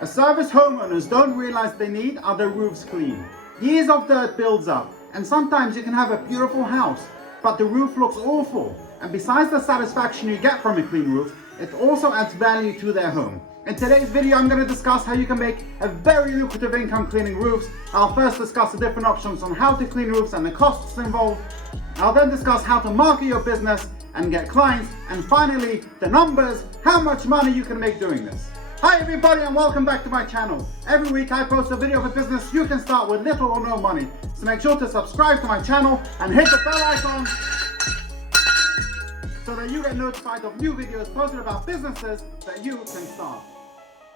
A service homeowners don't realize they need are their roofs clean. Years of dirt builds up, and sometimes you can have a beautiful house, but the roof looks awful. And besides the satisfaction you get from a clean roof, it also adds value to their home. In today's video, I'm going to discuss how you can make a very lucrative income cleaning roofs. I'll first discuss the different options on how to clean roofs and the costs involved. I'll then discuss how to market your business and get clients. And finally, the numbers, how much money you can make doing this. Hi everybody and welcome back to my channel. Every week I post a video of a business you can start with little or no money. So make sure to subscribe to my channel and hit the bell icon so that you get notified of new videos posted about businesses that you can start.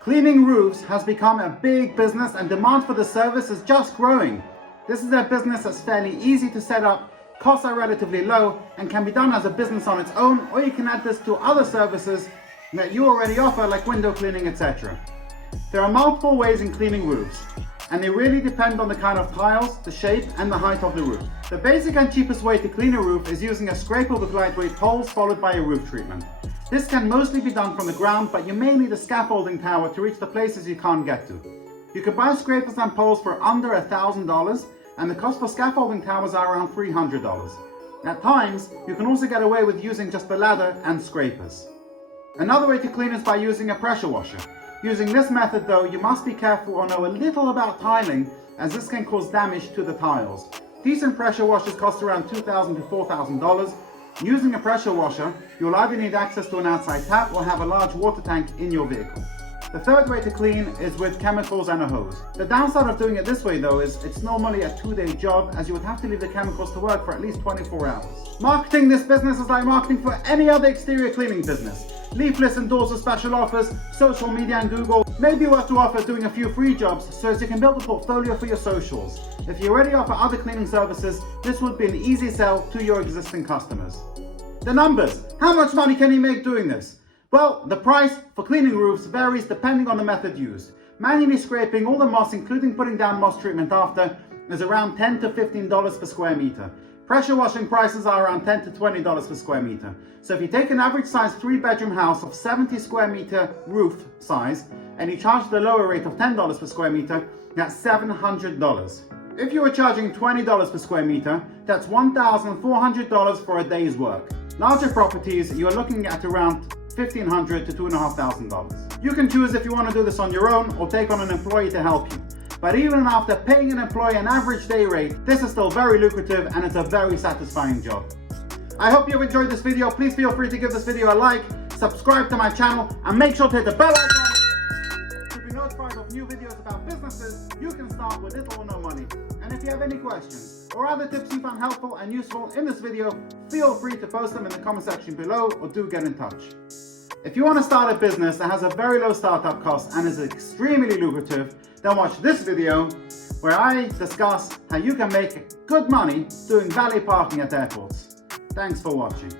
Cleaning roofs has become a big business and demand for the service is just growing. This is a business that's fairly easy to set up, costs are relatively low, and can be done as a business on its own, or you can add this to other services that you already offer, like window cleaning, etc. There are multiple ways in cleaning roofs, and they really depend on the kind of tiles, the shape, and the height of the roof. The basic and cheapest way to clean a roof is using a scraper with lightweight poles followed by a roof treatment. This can mostly be done from the ground, but you may need a scaffolding tower to reach the places you can't get to. You can buy scrapers and poles for under $1,000, and the cost for scaffolding towers are around $300. At times, you can also get away with using just the ladder and scrapers. Another way to clean is by using a pressure washer. Using this method though, you must be careful or know a little about tiling, as this can cause damage to the tiles. Decent pressure washers cost around $2,000 to $4,000. Using a pressure washer, you'll either need access to an outside tap or have a large water tank in your vehicle. The third way to clean is with chemicals and a hose. The downside of doing it this way though is it's normally a 2-day job, as you would have to leave the chemicals to work for at least 24 hours. Marketing this business is like marketing for any other exterior cleaning business. Leaflets and doors with special offers, social media and Google may be worth to offer doing a few free jobs so as you can build a portfolio for your socials. If you already offer other cleaning services, this would be an easy sell to your existing customers. The numbers. How much money can you make doing this? Well, the price for cleaning roofs varies depending on the method used. Manually scraping all the moss, including putting down moss treatment after, is around $10 to $15 per square meter. Pressure washing prices are around $10 to $20 per square meter. So if you take an average size 3-bedroom house of 70 square meter roof size and you charge the lower rate of $10 per square meter, that's $700. If you were charging $20 per square meter, that's $1,400 for a day's work. Larger properties, you're looking at around $1,500 to $2,500. You can choose if you want to do this on your own or take on an employee to help you. But even after paying an employee an average day rate, this is still very lucrative and it's a very satisfying job. I hope you've enjoyed this video. Please feel free to give this video a like, subscribe to my channel, and make sure to hit the bell icon to be notified of new videos about businesses you can start with little or no money. And if you have any questions or other tips you found helpful and useful in this video, feel free to post them in the comment section below or do get in touch. If you want to start a business that has a very low startup cost and is extremely lucrative, then watch this video where I discuss how you can make good money doing valet parking at airports. Thanks for watching.